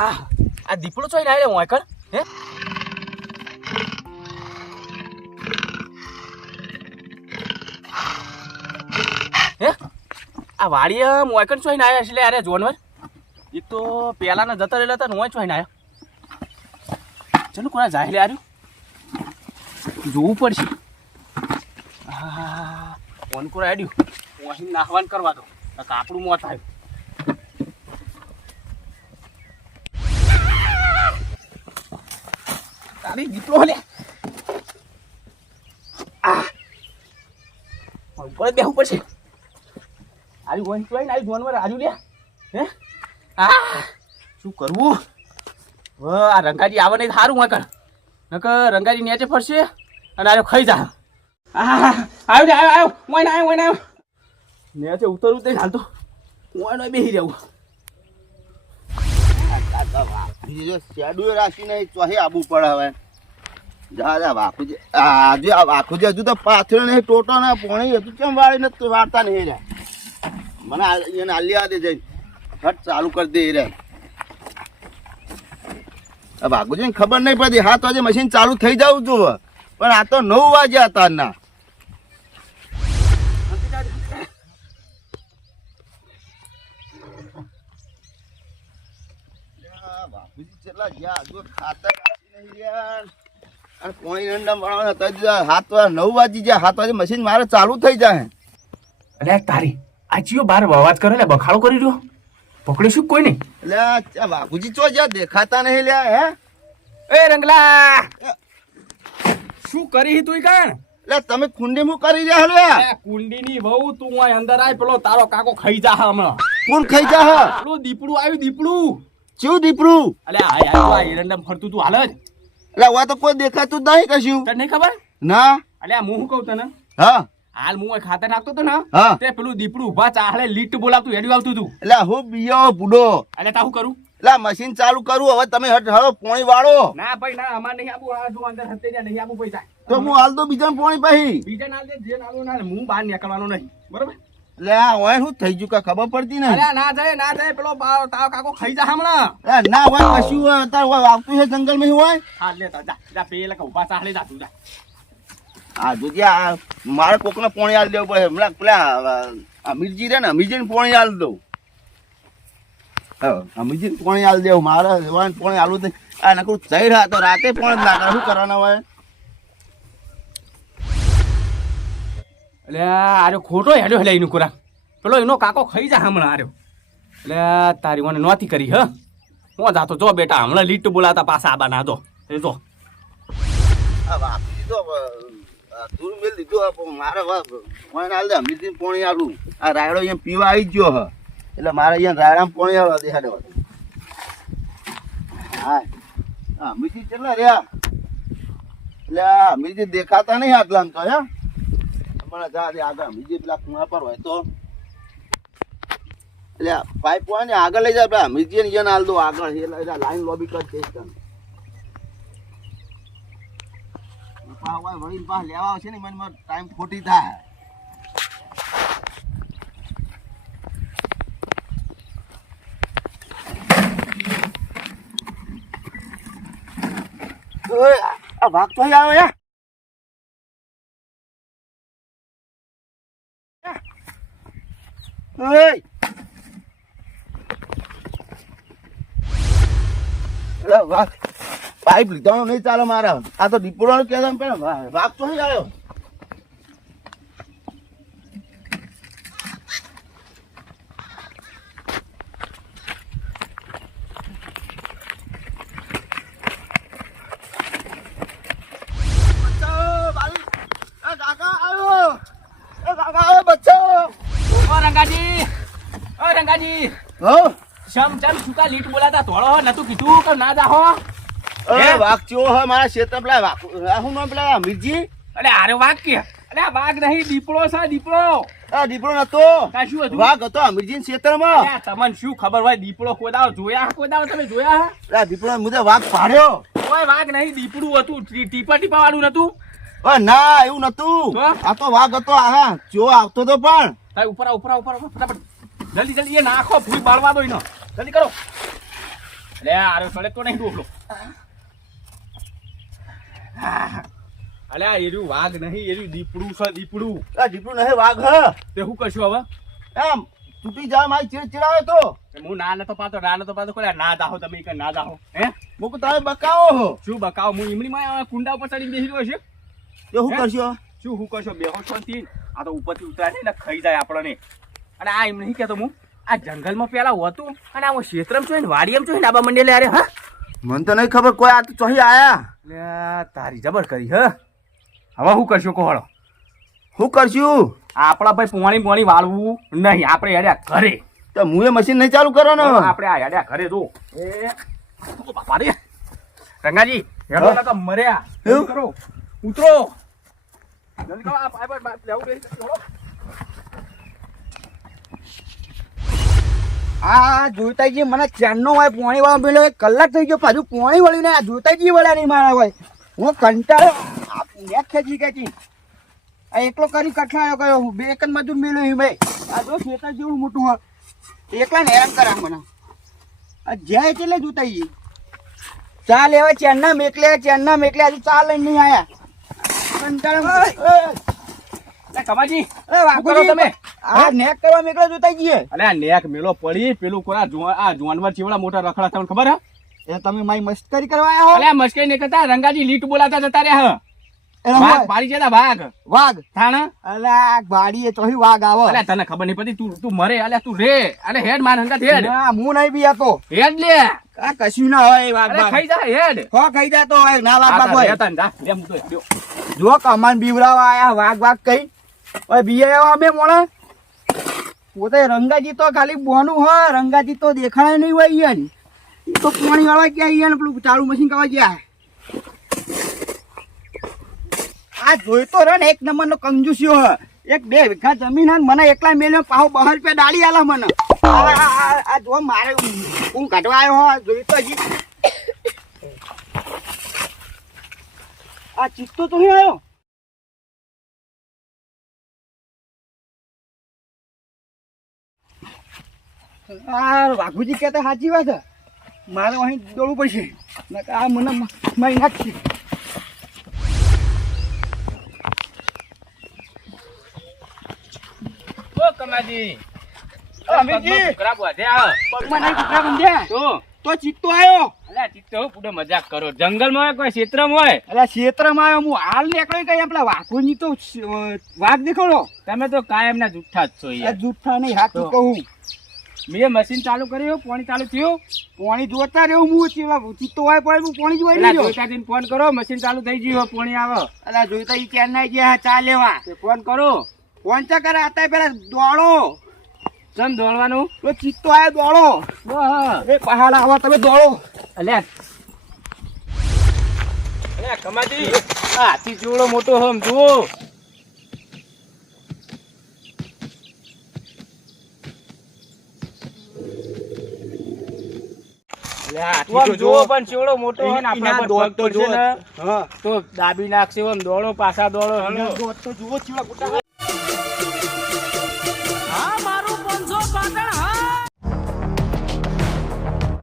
આ દીપડો ચોઈ ના હું કર હે હે આ વાડીએ મોયકન ચોઈ ના આવ્યા એટલે અરે જોનવર એક તો પેલાના જતા રહેલા હતા હું ચોઈ ના આવ્યા ચલો કોના જાય લે આર્યું જોવું પડશે ફોન કરો આડ્યું હું અહીં નાહવાન કરવા દો કાપડું મોત આવ્યું તારી દીપડો લે ઉપર બેહવું પડશે આજુ વન ચોઈ ને આજુ જોનવર આજુ લે હે શું કરવું આ રંગાજી આવે નહીં સારું હોય કર નકર રંગાજી નેચે ફરશે અને આજો ખાઈ જા આવ્યો આવ્યો મોય આવ્યો નેચે ઉતરવું તે હાલ તો મોય બેસી જવું શેડું રાખીને ચોહે આબુ પડે હવે જા બાપુજી આજે આખું હજુ તો પાથરો નહીં ટોટો ને પોણી હજુ કેમ વાળી નથી વાળતા નહીં રે મને એને આલિયા દે જઈને હટ ચાલુ કરી દે રે બાપુજીને ખબર નહીં પડતી 7 વાગે મશીન ચાલુ થઈ જવું જોઈએ પણ આ તો 9 વાગ્યા અત્યારના બાપુજી કેટલા ગયા જો ખાતર નહીં રહ્યા અને પોણી રંડા બનાવવાના હતા 9 વાગી ગયા 7 વાગે મશીન મારે ચાલુ થઈ જાય અરે તારી આ ચિયો બાર અવાજ કરે લે બખાડો કરી રહ્યો પકડી શું કોઈ નહીં એટલે બાપુજી ચો જ્યાં દેખાતા નહીં લ્યા હે એ રંગલા શું કરી તું કણ એટલે તમે કુંડી મુ કરી રહ્યા લ્યા કુંડી ની વહુ તું આ અંદર આય પેલો તારો કાકો ખાઈ જા હમણાં કોણ ખાઈ જા હ પેલું દીપડું આવ્યું દીપડું ચેવું દીપડું અલે આ એરંડમ ફરતું તું હાલ જ એટલે વા તો કોઈ દેખાતું જ નહીં કશું તને નહીં ખબર ના અલે આ હું કહું તને હા હાલ હું ખાતર નાખતો તો ને હા તે પેલું દીપડું ઉભા ચાહલે લીટ બોલાવતું હેડ્યું આવતું તું એટલે હું બીયો બુડો એટલે તા હું કરું એટલે મશીન ચાલુ કરું હવે તમે હટ હવે પોણી વાળો ના ભાઈ ના અમાર નહીં આબુ આ જો અંદર હતે જા નહીં આબુ પૈસા તો હું હાલ દો બીજા પોણી પાહી બીજા ના દે જે નાલો ના હું બહાર નીકળવાનો નહીં બરોબર એટલે આ હોય શું થઈ ગયું કા ખબર પડતી ને અરે ના જાય પેલો તારો કાકો ખાઈ જા હમણાં ના હોય કશું હોય અત્યારે આવતું છે જંગલ માં હોય હા લે જા પેલા કે ઉભા ચાહલે જા તું જા આ જોજ્યા મારે કોકને પોણી આલ દેવું પડે હમણાં પેલા અમીરજી રે ને અમીરજીને પોણી આલ દઉં અમીરજીને પોણી આલ દેવું મારે પોણી આલું નહીં આ નકરું જઈ રહ્યા તો રાતે પોણી ના કરે શું કરવાના હોય એટલે આરે ખોટો હેડ્યો હેલે એનું કુરા પેલો એનો કાકો ખાઈ જા હમણાં આર્યો એટલે તારી મને નોતી કરી હ હું જાતો જો બેટા હમણાં લીટ બોલાતા પાછા આબા ના જો એ જો બાપુજી તો દૂર મેલ દીધું મારે પોણી આલ દે અમીરજીને પોણી આલું આ રાયડો અહીંયા પીવા આવી જ ગયો હ એટલે મારે અહીંયા રાયડામાં પોણી આલો દેખાડે હા અમીરજી કેટલા રહ્યા એટલે અમીરજી દેખાતા નહીં આટલા તો હે મને જા દે આગળ અમીરજી પેલા ખૂણા પર હોય તો એટલે પાઇપ હોય ને આગળ લઈ જાય પેલા અમીરજી ને હાલ દો આગળ એટલે લાઈન લોબી કર દઈશ તમે વળી પાસ લેવા આવશે ને મને ટાઈમ ખોટી થાય આ ભાગ તો આવે યાર પાઇપ લીધો નહીં ચાલે મારા આ તો દીપડો કહેતા ભાગ તો આવ્યો રંગાજી ચમ સુકા લીટ બોલાતા થોડો નતું કીધું કે ના જાહો વાઘ ચો હે મારા ક્ષેત્ર પેલા હું નામ પેલા અમીરજી અરે આરે વાઘ કે અરે વાઘ નહીં દીપડો છે દીપડો દીપડો નતો શું હતું વાઘ હતો અમીરજી ક્ષેત્રમાં તમને શું ખબર હોય દીપડો કોઈ દાવ જોયા તમે જોયા દીપડો મુજે વાઘ પાડ્યો કોઈ વાઘ નહીં દીપડું હતું ટીપા વાળું નતું ના એવું નતું આ તો વાઘ હતો હા જો આવતો તો પણ ઉપર ફટાફટ જલ્દી એ નાખો ભૂઈ બાળવા દો એનો જલ્દી કરો અરે આરો સડે તો નહીં ડોકલો અલ્યા એર્યું વાઘ નહીં એર્યું દીપડું છે દીપડું આ દીપડું નહીં વાઘ હ તે શું કરશું હવે એમ તૂટી જાય મારી ચીડાવે તો હું ના નતો પાતો કોઈ ના દાહો તમે કે ના દાહો હે મુક તમે બકાવો હો શું બકાવ હું ઈમડી માં કુંડા ઉપર ચડીને બેસી રહ્યો છે તો શું કરશો શું કરશો બેહો શાંતિ આ તો ઉપરથી ઉતરાય ને ખાઈ જાય આપણને અને આ એમ નહીં કહેતો હું આ જંગલમાં પેલા હોતું અને આ ક્ષેત્રમાં જોઈને વાડીએમ જોઈને આબા મંડેલે અરે હા મને તો નહીં ખબર કોઈ આ તો ચોહી આયા લે તારી જબર કરી હ હવે શું કરશું કોહળો શું કરશું આપણા ભાઈ પોણી વાળવું નહીં આપણે હેડ્યા ઘરે તો હું એ મશીન નહીં ચાલુ કરો ને આપણે આ હેડ્યા ઘરે જો એ બાપા રે રંગાજી હેડો ના તો મર્યા એવું કરો ઉતરો જલ્દી કરો આ લેવું દે હેડો આ જોતાજી મને ચારનો હોય પોણી વાળો પેલો 1 કલાક થઈ ગયો પાછું પોણી વળ્યું ને આ જોતાજી વળ્યા નહીં મારા હોય હું કંટાળો નેક ખેંચી ખેંચી આ એકલો કરી કઠલાયો કયો બે એક જ મજૂર મેળ્યો અહીં ભાઈ આ જો ખેતર જેવું મોટું હોય એકલા ને હેરાન કરા મને આ જાય એટલે જોતાજી ચા લેવા ચેનના મેકલે હજુ ચા લઈને નહીં આયા કંટાળો કમાજી વાઘો કરો તમે આ નેક કરવા મેકલો જોતાજી અલે આ નેક મેલો પડી પેલું કોના આ જોનવર ચીવડા મોટા રખડા તમને ખબર હે એ તમે મારી મસ્કરી કરવા આવ્યા હો અલે આ મસ્કરી ને કરતા રંગાજી લીટ બોલાતા જતા રહ્યા એ હ રમવા. વાઘ પાડી જતા વાઘ વાઘ થાણા અલા ગાડીએ ચોહી વાઘ આવો અલે તને ખબર નહીં પડી તું મરે અલે તું રે અલે હેડ માર હંગા હેડ ના હું નહીં બીયાતો હેડ લે આ કશું ના હોય વાઘ અલે વાઘ ખાઈ જા હેડ હો ખાઈ જાતો હોય ના વાઘ વાઘ હોય હેતા જા લે હું તો હેડ્યો જો કમાન બીવરાવા આયા વાઘ વાઘ કઈ ઓય બીયા અમે મોણા પોતે રંગાજી તો ખાલી બોનું હોય રંગાજી તો દેખાય નહીં હોય ઈયન ઈ તો પાણી વાળવા ગયા ઈયન પેલું ચાલુ મશીન કરવા ગયા આ જોઈતો રે ને એક નંબર નો કંજૂસ્યો હ 1-2 વીઘા જમીન હે ને મને એકલા મેલ્યો પાહો 12 રૂપિયા ડાળી આલા મને આ જો મારે હું કાઢવા આવ્યો હો જોઈતો હજી આ ચિત્તો તો નહીં આવ્યો આ વાઘુજી કહેતા સાચી વાત છે મારે અહીં દોડવું પડશે નકર આ મને મારી નાખશે ઓ કમાજી અમીરજી કુકરા બોધે આ પગમાં નહીં કૂતરા બંધ્યા તો તો ચિત્તો આવ્યો અલે ચિત્તો પૂડો મજાક કરો જંગલમાં હોય કોઈ ક્ષેત્રમાં હોય એટલે ક્ષેત્રમાં આવ્યો હું હાલ નીકળ્યો કઈ આપણા વાઘુજી તો વાઘ દેખાડો તમે તો કાયમના જુઠ્ઠા જ છો આ યાર જૂઠા નહીં હાથું તો. કહું મેં મશીન ચાલુ કર્યું પાણી ચાલુ થયું પાણી જોતા રહ્યો હું ચિત્તો હોય પડે હું પાણી જોઈ પેલા લીધો જોઈતાજીને ફોન કરો મશીન ચાલુ થઈ ગયું પાણી આવે એટલે જોઈતા ઈ ક્યાં ના ગયા ચા લેવા તે ફોન કરો ફોન ચા કરે આતા પેલા દોડો ચમ દોડવાનું તો ચિત્તો આવ્યો દોડો એ પહાડ આવા તમે દોડો અલ્યા અલ્યા કમાજી આ હાથી ચૂડો મોટો હમ જુઓ જુઓ પણ ચેવડો મોટો હોય ને આપણા પર પગ પડશે ને હા તો દાબી નાખશે આમ દોડો પાછા દોડો તો જુઓ ચીવડા